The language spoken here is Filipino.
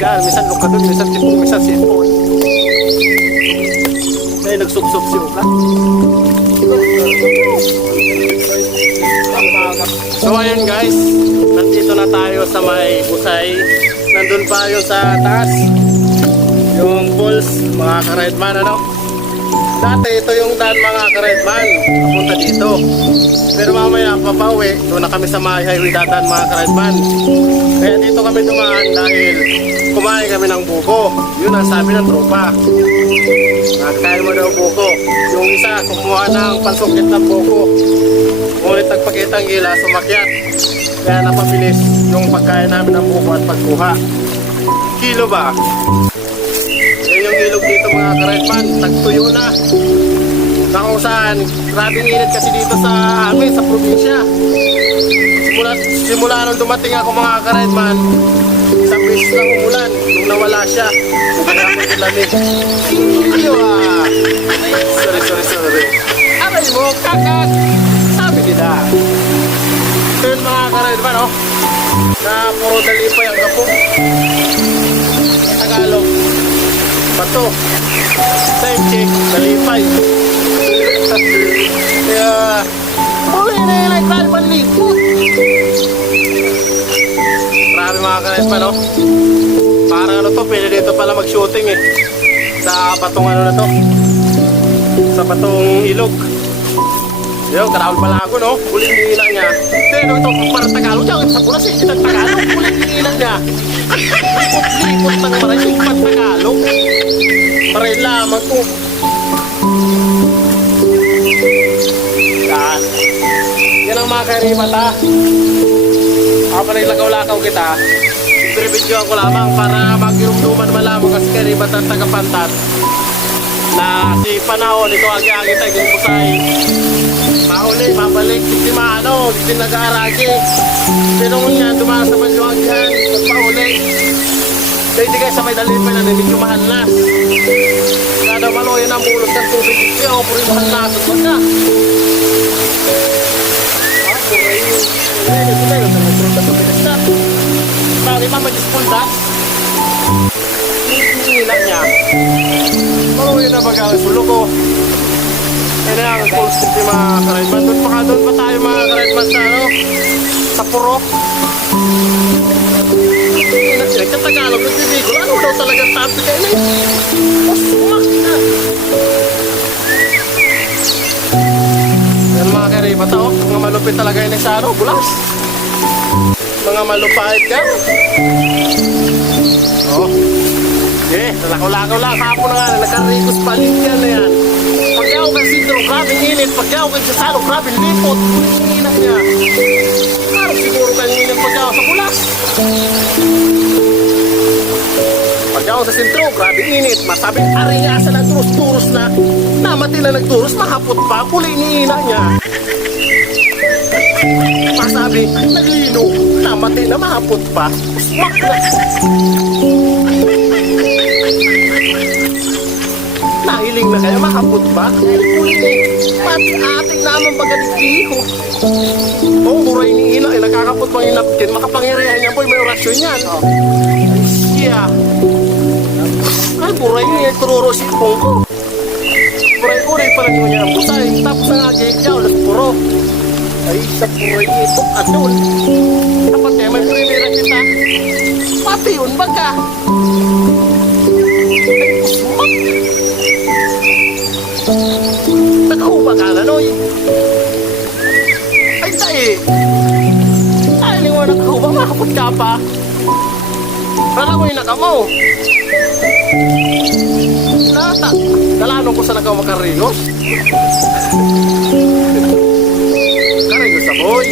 Yan, minsan lukadon, minsan tipong, minsan sipon. Kaya nagsuksok si Uka. So ayun guys, nandito na tayo sa may Busay. Nandun pa yung sa taas, yung falls, mga ka-redman, ano. Dati ito yung daan, mga ka-redman, papunta dito. Pero mamaya papauwi, doon na kami sa may highway dadaan, mga ka-redman. Kaya dito kami dumaan dahil kumain kami ng buko. Yun ang sabi ng tropa, nakakain mo daw buko. Yung isa kumuha ng pansukit ng buko, ngunit nagpakita ang gila, sumakyat. Kaya napabilis yung pagkain namin ng buko at pagkuha. Kilo ba? Yan yung ilog dito, mga ka-redman, nagtuyo na. Na kung saan, grabing init kasi dito sa amin, sa probinsya. Simula nung dumating ako, mga ka-redman, isang beses lang umulan, nung nawala siya. Kaya ako nilamig. Iyo ah! Sorry. Aray mo, kakak! Sabi nila. Ito yun, mga ka-redman, oh. Na puro dalipay ang kapong. Sa Tagalog, bato. Time check, dalipay. Kaya, huli na yung like palikot. Marami, mga ka-redman, oh. Parang ano to, pwede dito pala mag-shooting eh. Sa batong ano na to, sa batong ilog. Yung Karahol Balago, no? Huling hihila niya. Pero ito, parang Tagalog niya. Sa pulas eh, ito Tagalog. Huling hihila niya. Lipot ng maraming Tagalog. Maray lamang to. Yan. Yan ang mga karimata. Ako pa naglakaw-lakaw kita. Ibibidyoan ko lamang para magirumduman malamang kasi karimata at tagapantat. Na si panahon, ito agi-agi tayo din Busay. Mahuli, mabalik, hindi maano, hindi nag-aaragi. Pero kung yan, dumaan sa maluwag yan, magpahuli. Kaya hindi kayo sa may dalipay na medyo mahal na. Kada maluyan ang bulot ng tubig, hindi ako puri mahal na. At wag na. Buray yun. Ito tayo, sa nagkaroon na tubig na. Bakit mama, dispulda? Hila niya. Maluyan na baga, sulo ko. Kaya na ang full street yung mga ka-redman. Doon pa tayo, mga ka-redman, sa ano, sa Purok. Nagkatagalog, nagbibigol. Ano daw talagang topic kayo na yun? Masumak na. Yan, mga ka-redman, oh. Mga malupit talaga yun sa ano, bulas. Mga malupait ka. Oh. Eh, nalakaw-lakaw lang. Hapon na nga, nagkarikos paligyan na yan. Pagyaw ka sitro, grabing init. Pagyaw ka sa salo, grabing lipot. Init niya. Parang siguro kayong init pagyaw sa pulas. Pagyaw sa sitro, grabing init. Masabing ariya sa nagturos-turos na. Namati na nagturos, mahapot pa. Kulay ni ina niya. Masabi, naglino. Namati na mahapot pa. Usmak na. Nahiling na kaya mahapot ba? Pati ating naman bagadikliho. Oh, buray ni ina, nakakapot bang inapkin. Makapangyarihan niya po, may orasyon yan. Ay siya. Ay, buray niya, tururo si Pongko. Buray-uray pa rin niya ang Busay. Tapos ang agay niya, ulas puro. Ay, sa buray niya ito, adol. Dapat kaya may primera kita. Pati yun, baga. Ay, usmak. Nagkahuba ka na, Noy. Ay, tayo. Ay, mo nagkahuba, makapot ka pa. Rala mo yung nakamaw. Nata, dalanong ko sa nakaw makarigos. Karigos sa boy.